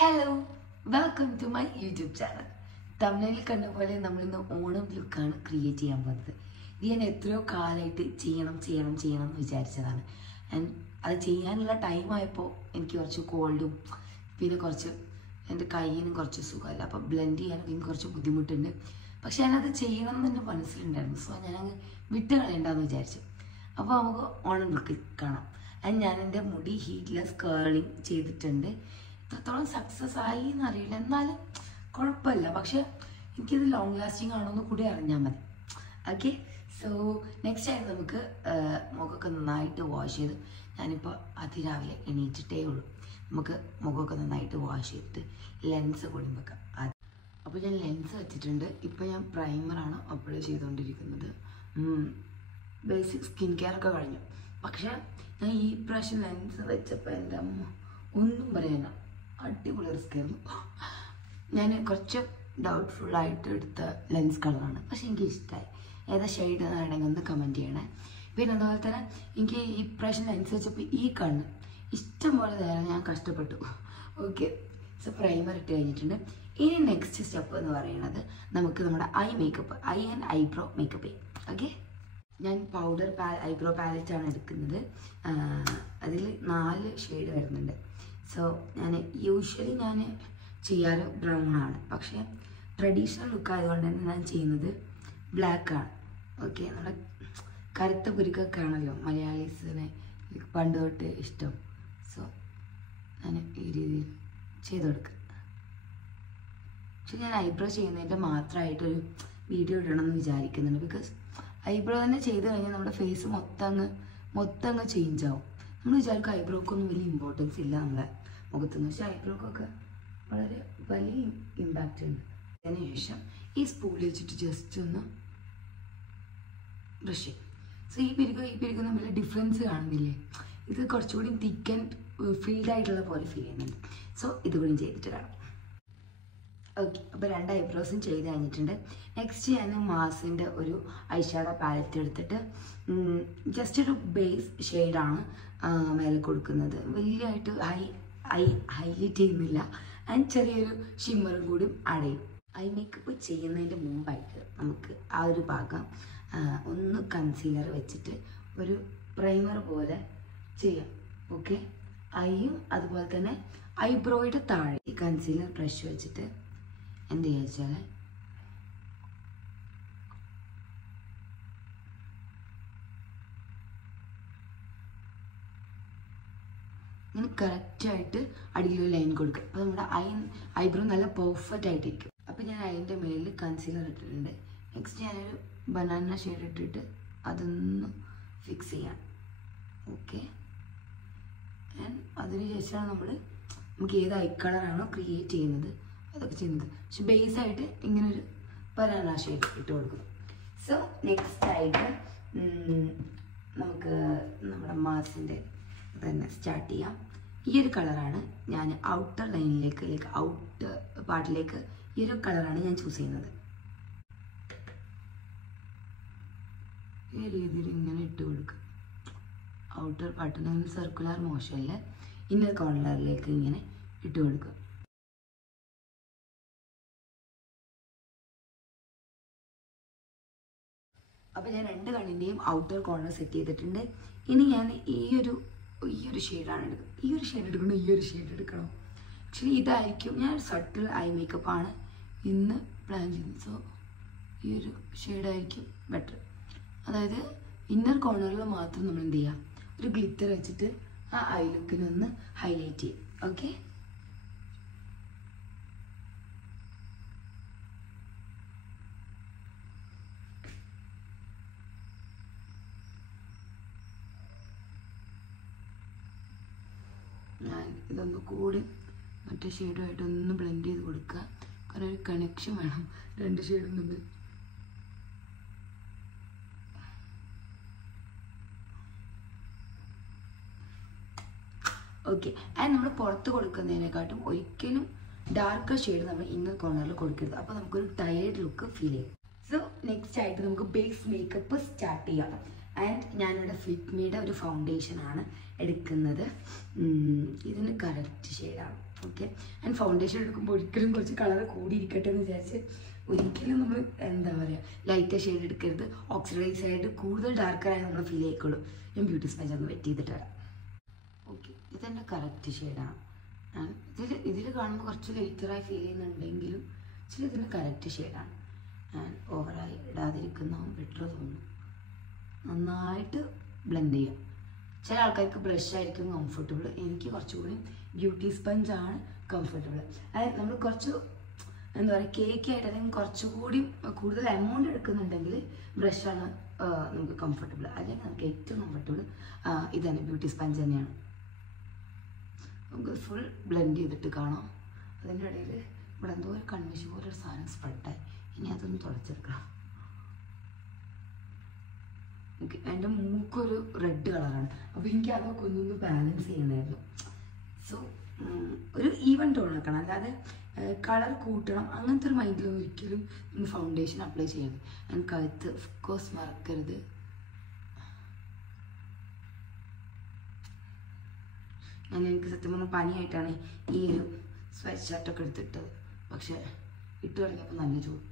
Hello, welcome to my YouTube channel. തമിഴിൽ കണ്ട പോലെ നമ്മളിന്ന് ഓണം ലുക്കാണ് ക്രിയേറ്റ് ചെയ്യാൻ പോകുന്നത്. ഞാൻ എത്രയോ കാലമായിട്ട് ചെയ്യണം എന്ന് വിചാരിച്ചതാണ്. ആൻഡ് അത് ചെയ്യാനുള്ള ടൈമായപ്പോൾ എനിക്ക് കുറച്ച് കോൾഡും പിന്നെ കുറച്ച് എൻ്റെ കയ്യിനും കുറച്ച് സുഖമല്ല, അപ്പോൾ ബ്ലെൻഡ് ചെയ്യാനൊക്കെ എനിക്ക് കുറച്ച് ബുദ്ധിമുട്ടുണ്ട്. പക്ഷെ ഞാനത് ചെയ്യണം എന്ന് എൻ്റെ മനസ്സിലുണ്ടായിരുന്നു. സോ ഞാനങ്ങ് വിട്ട് കളയണ്ടെന്ന് വിചാരിച്ചു. അപ്പോൾ നമുക്ക് ഓണം ലുക്ക് കാണാം. ആൻഡ് ഞാൻ എൻ്റെ മുടി ഹീറ്റ്ലെസ് കേർളിങ് ചെയ്തിട്ടുണ്ട്. എത്രത്തോളം സക്സസ് ആയി എന്നറിയില്ല, എന്നാലും കുഴപ്പമില്ല. പക്ഷെ എനിക്കിത് ലോങ് ലാസ്റ്റിംഗ് ആണോ എന്ന് കൂടി അറിഞ്ഞാൽ മതി. ഓക്കെ, സോ നെക്സ്റ്റ് ആയിട്ട് നമുക്ക് മുഖമൊക്കെ നന്നായിട്ട് വാഷ് ചെയ്ത്, ഞാനിപ്പോൾ അതിരാവിലെ എണീറ്റിട്ടേ ഉള്ളൂ. നമുക്ക് മുഖമൊക്കെ നന്നായിട്ട് വാഷ് ചെയ്തിട്ട് ലെൻസ് കൂടി വെക്കാം. അപ്പോൾ ഞാൻ ലെൻസ് വെച്ചിട്ടുണ്ട്. ഇപ്പോൾ ഞാൻ പ്രൈമറാണ് അപ്ലൈ ചെയ്തുകൊണ്ടിരിക്കുന്നത്. ബേസിക് സ്കിൻ കെയർ ഒക്കെ കഴിഞ്ഞു. പക്ഷേ ഞാൻ ഈ പ്രാവശ്യം ലെൻസ് വെച്ചപ്പോൾ എൻ്റെ അമ്മ ഒന്നും പറയാന അടിപൊളി റിസ്ക് ആയിരുന്നു. ഞാൻ കുറച്ച് ഡൗട്ട്ഫുള്ളായിട്ട് എടുത്ത ലെൻസ് കളറാണ്, പക്ഷെ എനിക്ക് ഇഷ്ടമായി. ഏതാ ഷെയ്ഡ് എന്നാണെങ്കിൽ ഒന്ന് കമൻറ്റ് ചെയ്യണേ. പിന്നെ അതുപോലെ തന്നെ എനിക്ക് ഈ പ്രാവശ്യം ലെൻസ് വെച്ചപ്പോൾ ഈ കണ്ണ് ഇഷ്ടം പോലെ നേരം ഞാൻ കഷ്ടപ്പെട്ടു. ഓക്കെ, സോ പ്രൈമർ ഇട്ട് കഴിഞ്ഞിട്ടുണ്ട്. ഇനി നെക്സ്റ്റ് സ്റ്റെപ്പ് എന്ന് പറയുന്നത് നമുക്ക് നമ്മുടെ I makeup, I and eyebrow makeup ചെയ്യും. ഓക്കെ, ഞാൻ പൗഡർ ഐബ്രോ പാലറ്റാണ് എടുക്കുന്നത്. അതിൽ 4 ഷെയ്ഡ് വരുന്നുണ്ട്. സോ യൂഷ്വലി ഞാൻ ചെയ്യാറ് ബ്രൗൺ ആണ്, പക്ഷേ ട്രഡീഷണൽ ലുക്ക് ആയതുകൊണ്ട് തന്നെ ഞാൻ ചെയ്യുന്നത് ബ്ലാക്കാണ്. ഓക്കെ, നമ്മുടെ കറുത്ത പുരുക്കൊക്കെ ആണല്ലോ മലയാളീസിനെ പണ്ട് തൊട്ട് ഇഷ്ടം. സോ ഞാൻ ഈ രീതിയിൽ ചെയ്ത് കൊടുക്കുക. പക്ഷെ ഞാൻ ഐബ്രോ ചെയ്യുന്നതിൻ്റെ മാത്രമായിട്ടൊരു വീഡിയോ ഇടണമെന്ന് വിചാരിക്കുന്നുണ്ട്. ബിക്കോസ് ഐബ്രോ തന്നെ ചെയ്ത് കഴിഞ്ഞാൽ നമ്മുടെ ഫേസ് മൊത്തം അങ്ങ് ചേഞ്ച് ആവും. നമ്മൾ വിചാരിക്കും ഐബ്രോക്കൊന്നും വലിയ ഇമ്പോർട്ടൻസ് ഇല്ല നമ്മുടെ മുഖത്തുനിന്ന്, പക്ഷേ ഐബ്രോക്കൊക്കെ വളരെ വലിയ ഇമ്പാക്റ്റ് ഉണ്ട്. അതിനുശേഷം ഈ സ്പൂൾ വെച്ചിട്ട് ജസ്റ്റ് ഒന്ന് ബ്രഷ് ചെയ്യും. സോ ഈ പിരിക്കും തമ്മിൽ ഡിഫറൻസ് കാണുന്നില്ലേ? ഇത് കുറച്ചുകൂടി തിക്ക് ആൻഡ് ഫിൽഡ് ആയിട്ടുള്ള പോലെ ഫീൽ ചെയ്യുന്നുണ്ട്. സോ ഇതുകൂടി ചെയ്തിട്ട് കാണാം. ഓക്കെ, അപ്പോൾ 2 ഐബ്രോസും ചെയ്ത് കഴിഞ്ഞിട്ടുണ്ട്. നെക്സ്റ്റ് ഞാൻ മാസിൻ്റെ ഒരു ഐഷാഡോ പാലറ്റ് എടുത്തിട്ട് ജസ്റ്റ് ഒരു ബേസ് ഷെയ്ഡാണ് മേലെ കൊടുക്കുന്നത്. വലിയതായിട്ട് ഹൈലൈറ്റ് ചെയ്യുന്നില്ല. ആൻഡ് ചെറിയൊരു ഷിമ്മറും കൂടി ആഡ് ചെയ്യും. ഐ മേക്കപ്പ് ചെയ്യുന്നതിൻ്റെ മുമ്പായിട്ട് നമുക്ക് ആ ഒരു ഭാഗം ഒന്ന് കൺസീലർ വെച്ചിട്ട് ഒരു പ്രൈമർ പോലെ ചെയ്യാം. ഓക്കെ, ഐയും അതുപോലെ തന്നെ ഐബ്രോയുടെ താഴെ ഈ കൺസീലർ ബ്രഷ് വെച്ചിട്ട് എന്ത് ചെയ്യുക വെച്ചാൽ ഇങ്ങനെ കറക്റ്റായിട്ട് അടിയിലൊരു ലൈൻ കൊടുക്കുക. അപ്പോൾ നമ്മുടെ ഐബ്രോ നല്ല പെർഫെക്റ്റ് ആയിട്ടിരിക്കും. അപ്പോൾ ഞാൻ അതിൻ്റെ മേലിൽ കൺസീലർ ഇട്ടിട്ടുണ്ട്. നെക്സ്റ്റ് ഞാനൊരു ബനാന ഷെയ്ഡ് ഇട്ടിട്ട് അതൊന്ന് ഫിക്സ് ചെയ്യാം. ഓക്കെ, ആൻഡ് അതിനുശേഷമാണ് നമുക്ക് ഏത് ഐ കളറാണോ ക്രിയേറ്റ് ചെയ്യുന്നത് അതൊക്കെ ചെയ്യുന്നത്. പക്ഷെ ബേസായിട്ട് ഇങ്ങനൊരു ബനാന ഷെയ്ഡ് ഇട്ട് കൊടുക്കും. സോ നെക്സ്റ്റ് ആയിട്ട് നമുക്ക് നമ്മുടെ മാസിൻ്റെ തന്നെ സ്റ്റാർട്ട് ചെയ്യാം. ഈ ഒരു കളറാണ് ഞാൻ ഔട്ടർ ലൈനിലേക്ക് ഔട്ടർ പാർട്ടിലേക്ക് ഈ ഒരു കളറാണ് ഞാൻ ചൂസ് ചെയ്യുന്നത്. ഈ രീതിയിൽ ഇങ്ങനെ ഇട്ട് കൊടുക്കുക. ഔട്ടർ പാർട്ടിന് സർക്കുലർ മോഷനിൽ ഇന്നർ കോർണറിലേക്ക് ഇങ്ങനെ ഇട്ട് കൊടുക്കുക. അപ്പോൾ ഞാൻ 2 കണ്ണിൻ്റെയും ഔട്ടർ കോർണർ സെറ്റ് ചെയ്തിട്ടുണ്ട്. ഇനി ഞാൻ ഈ ഒരു ഷെയ്ഡാണ് എടുക്കുന്നത്. ഈ ഒരു ഷെയ്ഡ് എടുക്കണം. ആക്ച്വലി ഇതായിരിക്കും ഞാൻ സട്ടിൽ ഐ മേക്കപ്പാണ് ഇന്ന് പ്ലാൻ ചെയ്യുന്നത്. സോ ഈ ഒരു ഷെയ്ഡായിരിക്കും ബെറ്റർ. അതായത് ഇന്നർ കോർണറിൽ മാത്രം നമ്മൾ എന്ത് ചെയ്യുക, ഒരു ഗ്ലിറ്റർ വെച്ചിട്ട് ആ ഐ ലുക്കിനൊന്ന് ഹൈലൈറ്റ് ചെയ്യും. ഓക്കെ, ഞാൻ ഇതൊന്ന് കൂടി മറ്റേ ഷെയ്ഡുമായിട്ട് ഒന്ന് ബ്ലെൻഡ് ചെയ്ത് കൊടുക്കുക. കാരണം ഒരു കണക്ഷൻ വേണം 2 ഷെയ്ഡും തമ്മിൽ. ഓക്കെ, ആൻഡ് നമ്മൾ പുറത്ത് കൊടുക്കുന്നതിനെക്കാട്ടും ഒരിക്കലും ഡാർക്കർ ഷെയ്ഡ് നമ്മൾ ഇന്നർ കോർണറിൽ കൊടുക്കരുത്. അപ്പോൾ നമുക്കൊരു ടയേർഡ് ലുക്ക് ഫീൽ ചെയ്യും. സോ നെക്സ്റ്റ് ആയിട്ട് നമുക്ക് ബേസ് മേക്കപ്പ് സ്റ്റാർട്ട് ചെയ്യാം. ആൻഡ് ഞാനിവിടെ ഫിറ്റ്മിയുടെ ഒരു ഫൗണ്ടേഷനാണ് എടുക്കുന്നത്. ഇതിന് കറക്റ്റ് ഷെയ്ഡാണ്. ഓക്കെ. ആൻഡ് ഫൗണ്ടേഷൻ എടുക്കുമ്പോൾ ഒരിക്കലും കുറച്ച് കളർ കൂടിയിരിക്കട്ടെ എന്ന് വിചാരിച്ച് ഒരിക്കലും നമ്മൾ എന്താ പറയുക ലൈറ്റ് ഷെയ്ഡ് എടുക്കരുത്. ഓക്സിഡൈസ് ആയിട്ട് കൂടുതൽ ഡാർക്കറായി നമ്മൾ ഫീൽ ആയിക്കോളൂ. ഞാൻ ബ്യൂട്ടി സ്പഞ്ച് ഒന്ന് വെറ്റ് ചെയ്തിട്ട് വരാം. ഓക്കെ, ഇതെൻ്റെ കറക്റ്റ് ഷെയ്ഡാണ്. ഇതിൽ കാണുമ്പോൾ കുറച്ച് ലൈറ്ററായി ഫീൽ ചെയ്യുന്നുണ്ടെങ്കിലും പക്ഷേ ഇതിൻ്റെ കറക്റ്റ് ഷെയ്ഡാണ്. ആൻഡ് ഓവറായി ഇടാതിരിക്കുന്നതും ബെറ്റർ തോന്നുന്നു. നന്നായിട്ട് ബ്ലെൻഡ് ചെയ്യാം. ചില ആൾക്കാർക്ക് ബ്രഷ് ആയിരിക്കും കംഫർട്ടബിൾ. എനിക്ക് കുറച്ചുകൂടി ബ്യൂട്ടി സ്പഞ്ചാണ് കംഫർട്ടബിൾ. അതായത് നമ്മൾ കുറച്ച് എന്താ പറയുക കേക്ക് ആയിട്ട് അല്ലെങ്കിൽ കുറച്ചുകൂടി കൂടുതൽ എമൗണ്ട് എടുക്കുന്നുണ്ടെങ്കിൽ ബ്രഷാണ് നമുക്ക് കംഫർട്ടബിൾ. അല്ലെങ്കിൽ നമുക്ക് ഏറ്റവും കംഫർട്ടബിൾ ഇതാണ് ബ്യൂട്ടി സ്പഞ്ച് തന്നെയാണ്. നമുക്ക് ഫുൾ ബ്ലെൻഡ് ചെയ്തിട്ട് കാണാം. അതിൻ്റെ ഇടയിൽ ഇവിടെ എന്തോ ഒരു കൺമിഷ് പോലെ ഒരു സാധനം സ്പ്രെഡായി. ഇനി അതൊന്ന് തുടച്ചെടുക്കണം. ഓക്കെ, എൻ്റെ മൂക്കൊരു റെഡ് കളറാണ്. അപ്പോൾ എനിക്ക് അതൊക്കെ ഒന്നൊന്ന് ബാലൻസ് ചെയ്യണമായിരുന്നു. സോ ഒരു ഈവൻ ടോൺ ആക്കണം. അല്ലാതെ കളർ കൂട്ടണം അങ്ങനത്തെ ഒരു മൈൻഡിലൊന്നും ഒരിക്കലും ഫൗണ്ടേഷൻ അപ്ലൈ ചെയ്യരുത്. ആൻഡ് കഴുത്ത് ഓഫ്കോഴ്സ് മറക്കരുത്. എനിക്ക് സത്യം പറഞ്ഞാൽ പനിയായിട്ടാണ് ഈ ഒരു സ്വെറ്റ് ഷർട്ടൊക്കെ എടുത്തിട്ടത്. പക്ഷെ ഇട്ട് തുടങ്ങിയപ്പോൾ നല്ല ചൂട്.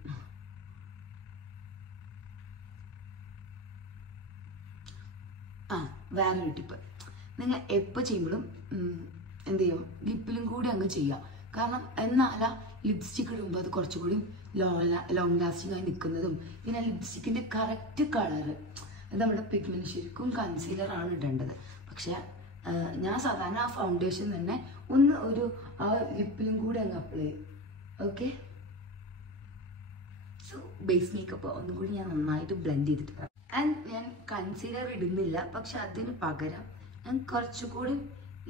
വേറൊരു ടിപ്പ്, നിങ്ങൾ എപ്പോൾ ചെയ്യുമ്പോഴും എന്ത് ചെയ്യും, ലിപ്പിലും കൂടി അങ്ങ് ചെയ്യുക. കാരണം എന്നാല ലിപ്സ്റ്റിക്ക് ഇടുമ്പോൾ അത് കുറച്ചുകൂടി ലോങ് ലാസ്റ്റിംഗ് ആയി നിൽക്കുന്നതും. പിന്നെ ലിപ്സ്റ്റിക്കിൻ്റെ കറക്റ്റ് കളറ് അത് നമ്മുടെ പിഗ്മെൻറ്റ് ശരിക്കും കൺസീലറാണ് ഇടേണ്ടത്. പക്ഷേ ഞാൻ സാധാരണ ആ ഫൗണ്ടേഷൻ തന്നെ ഒരു ആ ലിപ്പിലും കൂടി അങ്ങ് അപ്ലൈ ചെയ്യും. ഓക്കെ, സോ ബേസ് മേക്കപ്പ് ഒന്നും കൂടി ഞാൻ നന്നായിട്ട് ബ്ലെൻഡ് ചെയ്തിട്ട് പറയാം. ആൻഡ് ഞാൻ കൺസീലർ ഇടുന്നില്ല, പക്ഷെ അതിന് പകരം ഞാൻ കുറച്ചുകൂടി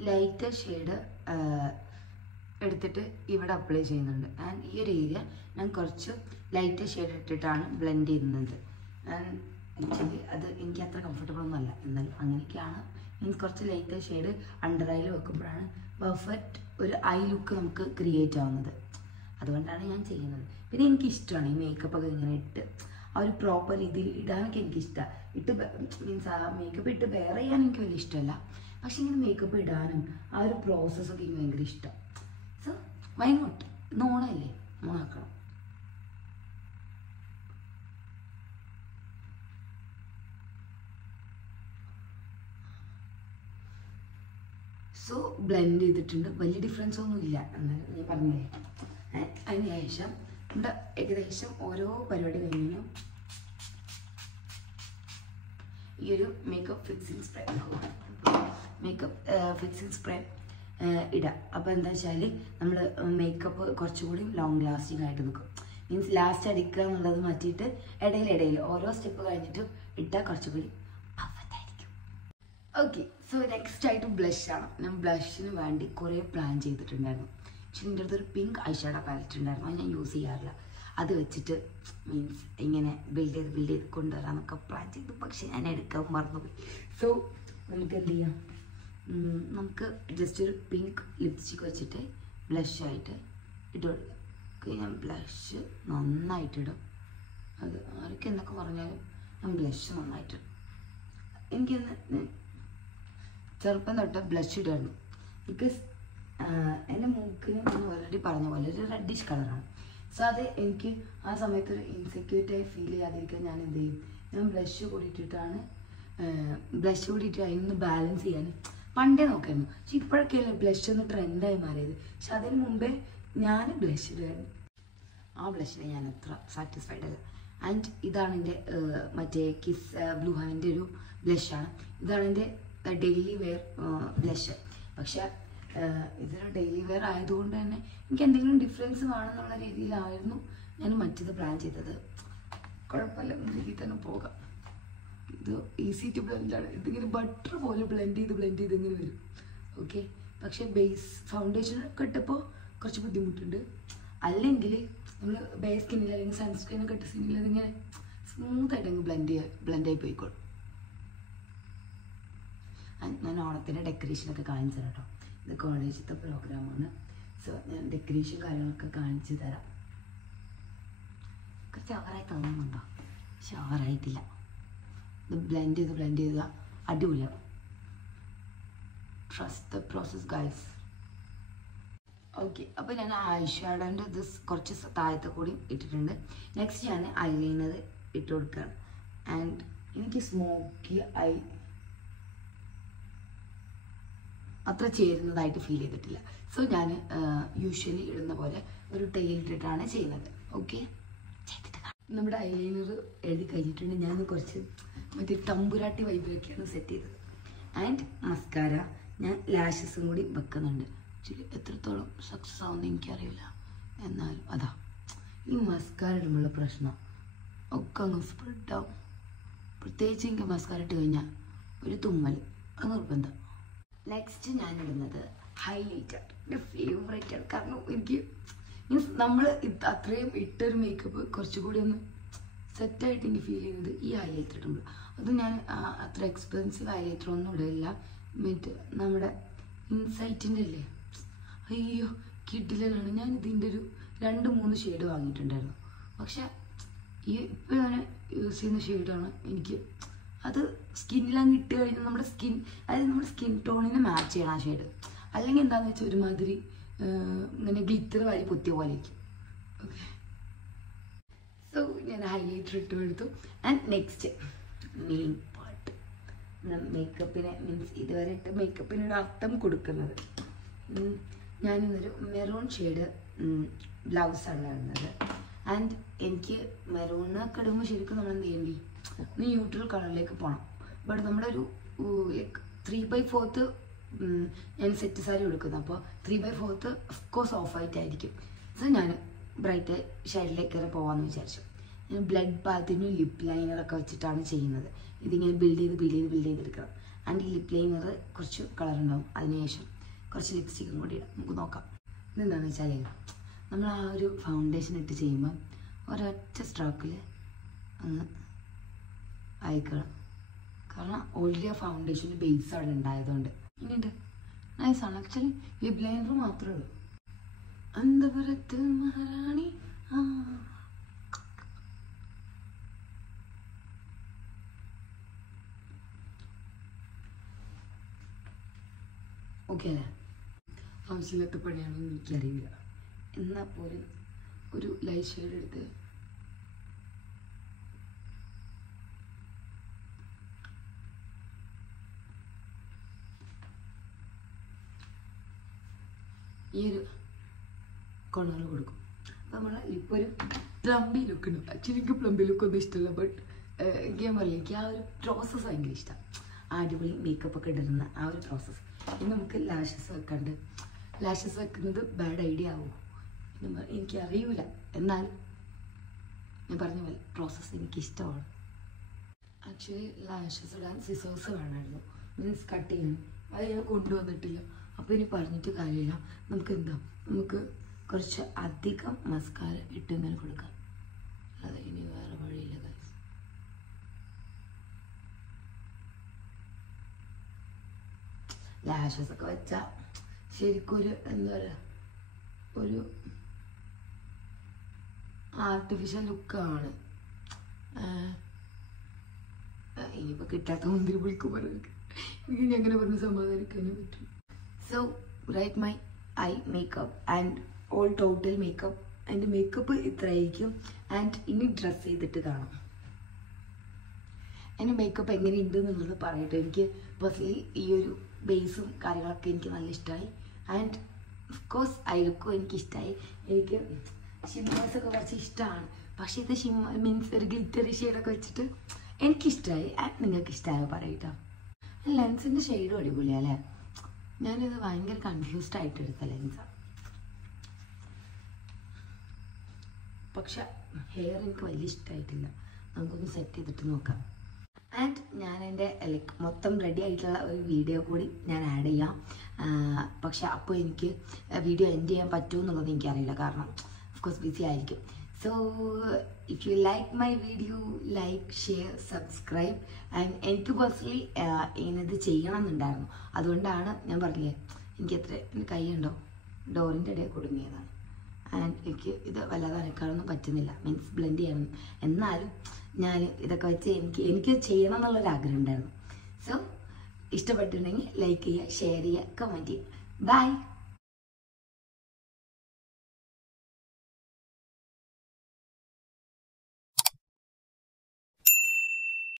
ലൈറ്റർ ഷെയ്ഡ് എടുത്തിട്ട് ഇവിടെ അപ്ലൈ ചെയ്യുന്നുണ്ട്. ആൻഡ് ഈ ഒരു ഏരിയ ഞാൻ കുറച്ച് ലൈറ്റർ ഷെയ്ഡ് ഇട്ടിട്ടാണ് ബ്ലെൻഡ് ചെയ്യുന്നത്. ആൻഡ് ആക്ച്വലി അത് എനിക്ക് അത്ര കംഫർട്ടബിൾ ഒന്നുമല്ല. എന്നാലും അങ്ങനെയൊക്കെയാണ്. മീൻസ് കുറച്ച് ലൈറ്റർ ഷെയ്ഡ് അണ്ടർ ഐയിൽ വെക്കുമ്പോഴാണ് പെർഫെക്റ്റ് ഒരു ഐ ലുക്ക് നമുക്ക് ക്രിയേറ്റ് ആവുന്നത്. അതുകൊണ്ടാണ് ഞാൻ ചെയ്യുന്നത്. പിന്നെ എനിക്കിഷ്ടമാണ് ഈ മേക്കപ്പ് ഒക്കെ ഇങ്ങനെ ഇട്ട് ആ ഒരു പ്രോപ്പർ രീതിയിൽ ഇടാനൊക്കെ എനിക്കിഷ്ടമാണ്. മീൻസ് ആ മേക്കപ്പ് ഇട്ട് വെയർ ചെയ്യാൻ എനിക്ക് വലിയ ഇഷ്ടമല്ല. പക്ഷെ ഇങ്ങനെ മേക്കപ്പ് ഇടാനും ആ ഒരു പ്രോസസ്സൊക്കെ എനിക്ക് ഭയങ്കര ഇഷ്ടം. So why not? ഇന്ന് ഓണമല്ലേ, ഓണാക്കണം. സോ ബ്ലെൻഡ് ചെയ്തിട്ടുണ്ട്. വലിയ ഡിഫറൻസ് ഒന്നും ഇല്ല എന്നാലും ഞാൻ പറഞ്ഞില്ലേ. അതിന് ശേഷം നമ്മുടെ ഏകദേശം ഓരോ പരിപാടി കഴിഞ്ഞാലും ഈ ഒരു മേക്കപ്പ് ഫിക്സിങ് സ്പ്രേ ഇടാം. അപ്പോൾ എന്താ വെച്ചാൽ നമ്മൾ മേക്കപ്പ് കുറച്ചുകൂടി ലോങ് ലാസ്റ്റിംഗ് ആയിട്ട് നിൽക്കും. മീൻസ് ലാസ്റ്റ് അടിക്കുക എന്നുള്ളത് മാറ്റിയിട്ട് ഇടയിൽ ഓരോ സ്റ്റെപ്പ് കഴിഞ്ഞിട്ടും ഇട്ടാൽ കുറച്ചുകൂടി പർഫെക്റ്റായിരിക്കും. ഓക്കെ, സോ നെക്സ്റ്റ് ആയിട്ട് ബ്ലഷാണ്. ഞാൻ ബ്ലഷിന് വേണ്ടി കുറേ പ്ലാൻ ചെയ്തിട്ടുണ്ടായിരുന്നു. പക്ഷെ എൻ്റെ അടുത്തൊരു പിങ്ക് ഐഷാഡോ പാലറ്റ് ഉണ്ടായിരുന്നു. അത് ഞാൻ യൂസ് ചെയ്യാറില്ല. അത് വെച്ചിട്ട് മീൻസ് ഇങ്ങനെ ബിൽഡ് ചെയ്ത് കൊണ്ടുവരാമെന്നൊക്കെ പ്ലാൻ ചെയ്തു. പക്ഷെ ഞാൻ എടുക്കാൻ മറന്നുപോയി. സോ നമുക്ക് എന്ത് ചെയ്യാം, നമുക്ക് ജസ്റ്റ് ഒരു പിങ്ക് ലിപ്സ്റ്റിക്ക് വെച്ചിട്ട് ബ്ലഷായിട്ട് ഇട്ട് കൊടുക്കുക. ഞാൻ ബ്ലഷ് നന്നായിട്ടിടും. അത് ആരൊക്കെ എന്തൊക്കെ പറഞ്ഞാലും ഞാൻ ബ്ലഷ് നന്നായിട്ടിടും. എനിക്കൊന്ന് ചെറുപ്പം തൊട്ട് ബ്ലഷ് ഇടുമായിരുന്നു. ബിക്കോസ് എൻ്റെ മൂക്കിന് ഞാൻ ഓൾറെഡി പറഞ്ഞ പോലെ ഒരു റെഡിഷ് കളറാണ്. സോ അത് എനിക്ക് ആ സമയത്തൊരു ഇൻസെക്യൂരിറ്റായി ഫീൽ ചെയ്യാതിരിക്കാൻ ഞാൻ എന്ത് ചെയ്യും, ഞാൻ ബ്ലഷ് കൂടിയിട്ട് അതിനൊന്ന് ബാലൻസ് ചെയ്യാൻ പണ്ടേ നോക്കായിരുന്നു. പക്ഷെ ഇപ്പോഴൊക്കെയല്ലേ ബ്ലഷ് ഒന്ന് ട്രെൻഡായി മാറിയത്. പക്ഷെ അതിന് മുമ്പേ ഞാൻ ബ്ലഷ് ഇടുമായിരുന്നു. ആ ബ്ലഷിനെ ഞാൻ അത്ര സാറ്റിസ്ഫൈഡ് അല്ല. ആൻഡ് ഇതാണ് എൻ്റെ മറ്റേ കിസ് ബ്ലൂ ഹാൻഡിൻ്റെ ഒരു ബ്ലഷാണ്. ഇതാണ് എൻ്റെ ഡെയിലി വെയർ ബ്ലഷ്. പക്ഷെ ഇതിന് ഡെയിലി വെയർ ആയതുകൊണ്ട് തന്നെ എനിക്ക് എന്തെങ്കിലും ഡിഫറൻസ് വേണമെന്നുള്ള രീതിയിലായിരുന്നു ഞാൻ മറ്റേത് പ്ലാൻ ചെയ്തത്. കുഴപ്പമില്ല, രീതിയിൽ തന്നെ പോകാം. ഇത് ഈസി ടു ബ്ലെൻഡാണ്. ഇതിങ്ങനെ ബട്ടർ പോലെ ബ്ലെൻഡ് ചെയ്ത് ഇങ്ങനെ വരും. ഓക്കെ, പക്ഷേ ബേസ് ഫൗണ്ടേഷൻ ഒക്കെ ഇട്ടപ്പോൾ കുറച്ച് ബുദ്ധിമുട്ടുണ്ട്. അല്ലെങ്കിൽ നമ്മൾ ബേസ് സ്കിന്നിൽ അല്ലെങ്കിൽ സൺസ്ക്രീനൊക്കെ ഇട്ട സ്കിന്നിൽ അതിങ്ങനെ സ്മൂത്തായിട്ട് അങ്ങ് ബ്ലെൻഡായി പോയിക്കോളും. ഞാൻ ഓണത്തിൻ്റെ ഡെക്കറേഷനൊക്കെ കാണിച്ചു തരാം കേട്ടോ. ഇത് കോളേജിലത്തെ പ്രോഗ്രാമാണ്. സോ ഞാൻ ഡെക്കറേഷൻ കാര്യങ്ങളൊക്കെ കാണിച്ചു തരാം. കുറച്ച് ഓവറായി തോന്നുന്നുണ്ടോ? പക്ഷെ ഓവറായിട്ടില്ല. ഇത് ബ്ലെൻഡ് ചെയ്ത് അടിപൊളിയാണ്. Trust the process guys. Okay, അപ്പോൾ ഞാൻ ഐ ഷാഡോൻ്റെ ഇത് കുറച്ച് താഴത്തെ കൂടി ഇട്ടിട്ടുണ്ട്. നെക്സ്റ്റ് ഞാൻ ഐലൈനർ ഇട്ട് കൊടുക്കുകയാണ്. ആൻഡ് എനിക്ക് സ്മോക്കി ഐ അത്ര ചേരുന്നതായിട്ട് ഫീൽ ചെയ്തിട്ടില്ല. സോ ഞാൻ യൂഷ്വലി ഇടുന്ന പോലെ ഒരു ടെയിൽ ഇട്ടിട്ടാണ് ചെയ്യുന്നത്. ഓക്കെ, നമ്മുടെ ഐലൈനർ എഴുതി കഴിഞ്ഞിട്ടുണ്ട്. ഞാൻ കുറച്ച് മറ്റേ തമ്പുരാട്ടി വൈബിലൊക്കെയാണ് സെറ്റ് ചെയ്തത്. ആൻഡ് മസ്കാര ഞാൻ ലാഷസും കൂടി വെക്കുന്നുണ്ട്. ആക്ച്വലി എത്രത്തോളം സക്സസ് ആവുമെന്ന് എനിക്കറിയില്ല. എന്നാലും അതാ ഈ മസ്കാര ഇടുമ്പോഴുള്ള പ്രശ്നം ഒക്കെ അങ്ങ് സ്പ്രെഡ് ആവും. പ്രത്യേകിച്ച് എനിക്ക് മസ്കാര ഇട്ട് കഴിഞ്ഞാൽ ഒരു തുമ്മൽ അത് നിർബന്ധം. നെക്സ്റ്റ് ഞാൻ ഇടുന്നത് ഹൈലൈറ്റർ. എൻ്റെ ഫേവറേറ്റ് ആണ്. കാരണം എനിക്ക് മീൻസ് നമ്മൾ അത്രയും ഇട്ടൊരു മേക്കപ്പ് കുറച്ചുകൂടി ഒന്ന് സെറ്റായിട്ട് എനിക്ക് ഫീൽ ചെയ്യുന്നത് ഈ ഹൈലൈറ്റർ ഇടുമ്പോൾ. അത് ഞാൻ അത്ര എക്സ്പെൻസീവ് ഹൈലൈറ്റർ ഒന്നും ഇടില്ല. മറ്റേ നമ്മുടെ ഇൻസൈറ്റിൻ്റെ അല്ലേ, അയ്യോ കിഡിലാണ്. ഞാൻ ഇതിൻ്റെ ഒരു 2-3 ഷെയ്ഡ് വാങ്ങിയിട്ടുണ്ടായിരുന്നു. പക്ഷെ ഈ ഇപ്പോൾ ഞാൻ യൂസ് ചെയ്യുന്ന ഷെയ്ഡാണ് എനിക്ക് അത് സ്കിന്നിലങ്ങ് ഇട്ട് കഴിഞ്ഞാൽ നമ്മുടെ സ്കിൻ, അതായത് നമ്മുടെ സ്കിൻ ടോണിന് മാച്ച് ചെയ്യണം ആ ഷെയ്ഡ്. അല്ലെങ്കിൽ എന്താണെന്ന് വെച്ചാൽ ഒരുമാതിരി ഇങ്ങനെ ഗ്ലിറ്റർ വാരി പൊത്തിയ പോലെ ഇരിക്കും. ഓക്കെ, സോ ഞാൻ ഹൈലൈറ്റർ ഇട്ട് എടുത്തു. ആൻഡ് നെക്സ്റ്റ് മെയിൻ പാർട്ട്, മേക്കപ്പിനെ മീൻസ് ഇതുവരെ ഇട്ട് മേക്കപ്പിനൊരു അർത്ഥം കൊടുക്കുന്നത്. ഞാനിന്നൊരു മെറൂൺ ഷെയ്ഡ് ബ്ലൗസാണ് ഇടുന്നത്. ആൻഡ് എനിക്ക് മെറൂണൊക്കെ ഇടുമ്പോൾ ശരിക്കും നമ്മൾ എന്ത് ചെയ്യേണ്ടി ഒന്ന് ന്യൂട്രൽ കളറിലേക്ക് പോകണം. ബട്ട് നമ്മുടെ ഒരു 3/4 ഞാൻ സെറ്റ് സാരി എടുക്കുന്നത്. അപ്പോൾ 3/4 ഓഫ്കോഴ്സ് ഓഫ് വൈറ്റ് ആയിരിക്കും. സോ ഞാൻ ബ്രൈറ്റ് ഷെയ്ഡിലേക്ക് കയറി പോകാമെന്ന് വിചാരിച്ചു. ഞാൻ ബ്ലഡ് ബാത്തിനും ലിപ്പ് ലൈനറൊക്കെ വെച്ചിട്ടാണ് ചെയ്യുന്നത്. ഇതിങ്ങനെ ബിൽഡ് ചെയ്തെടുക്കണം. ആൻഡ് ഈ ലിപ്പ് ലൈനർ കുറച്ച് കളർ ഉണ്ടാവും. അതിനുശേഷം കുറച്ച് ലിപ്സ്റ്റിക്കും കൂടി ഇടാം. നമുക്ക് നോക്കാം. ഇതെന്താണെന്ന് വെച്ചാൽ നമ്മൾ ആ ഒരു ഫൗണ്ടേഷൻ ഇട്ട് ചെയ്യുമ്പം ഒരൊറ്റ സ്ട്രോക്കിൽ അങ്ങ് അയക്കണം. കാരണം ഓൾറെഡി ആ ഫൗണ്ടേഷൻ്റെ ബേസ് അവിടെ ഉണ്ടായതുകൊണ്ട്. ഇനിയുണ്ട് നൈസാണ്. ആക്ച്വലി ലിപ് ലൈനർ മാത്രമേ ഉള്ളൂ. അന്തപുരത്ത് മഹാറാണി. ഓക്കെ അല്ലേ? ആവശ്യമില്ലാത്ത പണിയാണെന്ന് എനിക്കറിയില്ല. എന്നാൽ പോലും ഒരു ലൈറ്റ് ഷെയ്ഡ് എടുത്ത് ഈ ഒരു കോർണറിൽ കൊടുക്കും. അപ്പം നമ്മളെ ലിപ്പ് ഒരു പ്ലംബി ലുക്ക് ഉണ്ട്. ആക്ച്വലി എനിക്ക് പ്ലംബി ലുക്കൊന്നും ഇഷ്ടമല്ല. ബട്ട് എനിക്ക് ഞാൻ പറയില്ല, എനിക്ക് ആ ഒരു പ്രോസസ്സ് ഭയങ്കര ഇഷ്ടമാണ്. അടിപൊളി മേക്കപ്പ് ഒക്കെ ഇടുന്ന ആ ഒരു പ്രോസസ്സ്. ഇനി നമുക്ക് ലാഷസ് വെക്കാണ്ട്. ലാഷസ് വെക്കുന്നത് ബാഡ് ഐഡിയ ആവുമോ എനിക്കറിയില്ല. എന്നാലും ഞാൻ പറഞ്ഞ പോലെ പ്രോസസ്സ് എനിക്കിഷ്ടമാണ്. ആക്ച്വലി ലാഷസ് ഇടാൻ സിസേഴ്സ് വേണമായിരുന്നു, മീൻസ് കട്ട് ചെയ്യണം. അത് ഞാൻ കൊണ്ടുവന്നിട്ടില്ല. അപ്പോൾ ഇനി പറഞ്ഞിട്ട് കാര്യമില്ല. നമുക്ക് കുറച്ച് അധികം മസ്കാര ഇട്ട് ഇങ്ങനെ കൊടുക്കാം. അതെ, ഇനി വേറെ വഴിയില്ല ഗൈസ്. ലാഷസ് ഒക്കെ വെച്ചാൽ ശരിക്കും ഒരു എന്താ പറയുക, ഒരു ആർട്ടിഫിഷ്യൽ ലുക്കാണ്. ഇനിയിപ്പോൾ കിട്ടാത്ത മുന്തിരി പൊളിക്കും പറഞ്ഞു എനിക്ക് അങ്ങനെ പറഞ്ഞ് സമാധാനിക്കാനേ പറ്റും. So right my eye makeup and all total makeup. എൻ്റെ മേക്കപ്പ് ഇത്രയായിരിക്കും. ആൻഡ് ഇനി ഡ്രസ്സ് ചെയ്തിട്ട് കാണാം. എൻ്റെ മേക്കപ്പ് എങ്ങനെയുണ്ട് എന്നുള്ളത് പറയട്ടെ. എനിക്ക് പേഴ്സണലി ഈ ഒരു ബേസും കാര്യങ്ങളൊക്കെ എനിക്ക് നല്ല ഇഷ്ടമായി. ആൻഡ് ഓഫ്കോഴ്സ് ഐ ലുക്കും എനിക്കിഷ്ടമായി. എനിക്ക് ഷിമ്മേഴ്സൊക്കെ കുറച്ച് ഇഷ്ടമാണ്. പക്ഷേ ഇത് ഷിമ്മർ മീൻസ് ഒരു ഗ്ലിറ്ററി ഷെയ്ഡൊക്കെ വെച്ചിട്ട് എനിക്കിഷ്ടമായി. ആൻഡ് നിങ്ങൾക്ക് ഇഷ്ടമായോ പറയട്ടോ. ലെൻസിൻ്റെ ഷെയ്ഡും അടിപൊളിയാണ് അല്ലേ? ഞാനിത് ഭയങ്കര കൺഫ്യൂസ്ഡ് ആയിട്ട് എടുത്ത ലെൻസാണ്. പക്ഷെ ഹെയർ എനിക്ക് വലിയ ഇഷ്ടമായിട്ടില്ല. നമുക്കൊന്ന് സെറ്റ് ചെയ്തിട്ട് നോക്കാം. ആൻഡ് ഞാൻ എൻ്റെ ലൈക്ക് മൊത്തം റെഡി ആയിട്ടുള്ള ഒരു വീഡിയോ കൂടി ഞാൻ ആഡ് ചെയ്യാം. പക്ഷെ അപ്പോൾ എനിക്ക് വീഡിയോ എൻഡ് ചെയ്യാൻ പറ്റുമോ എന്നുള്ളത് എനിക്കറിയില്ല. കാരണം ഓഫ്കോഴ്സ് ബിസി ആയിരിക്കും. So if you like my video, like, share, subscribe. And എനിക്ക് പേഴ്സണലി ഇങ്ങനത് ചെയ്യണം എന്നുണ്ടായിരുന്നു. അതുകൊണ്ടാണ് ഞാൻ പറഞ്ഞില്ലേ, എൻ്റെ കൈയുണ്ടോ ഡോറിൻ്റെ ഇടയിൽ കുടുങ്ങിയതാണ്. ആൻഡ് എനിക്ക് ഇത് വല്ലാതെ അനക്കാനൊന്നും പറ്റുന്നില്ല, മീൻസ് ബ്ലെൻഡ് ചെയ്യണം. എന്നാലും ഞാൻ ഇതൊക്കെ വെച്ച് എനിക്ക് ചെയ്യണം എന്നുള്ളൊരാഗ്രഹം ഉണ്ടായിരുന്നു. സോ ഇഷ്ടപ്പെട്ടിട്ടുണ്ടെങ്കിൽ ലൈക്ക് ചെയ്യുക, ഷെയർ ചെയ്യുക, കമൻറ്റ് ചെയ്യുക. ബൈ.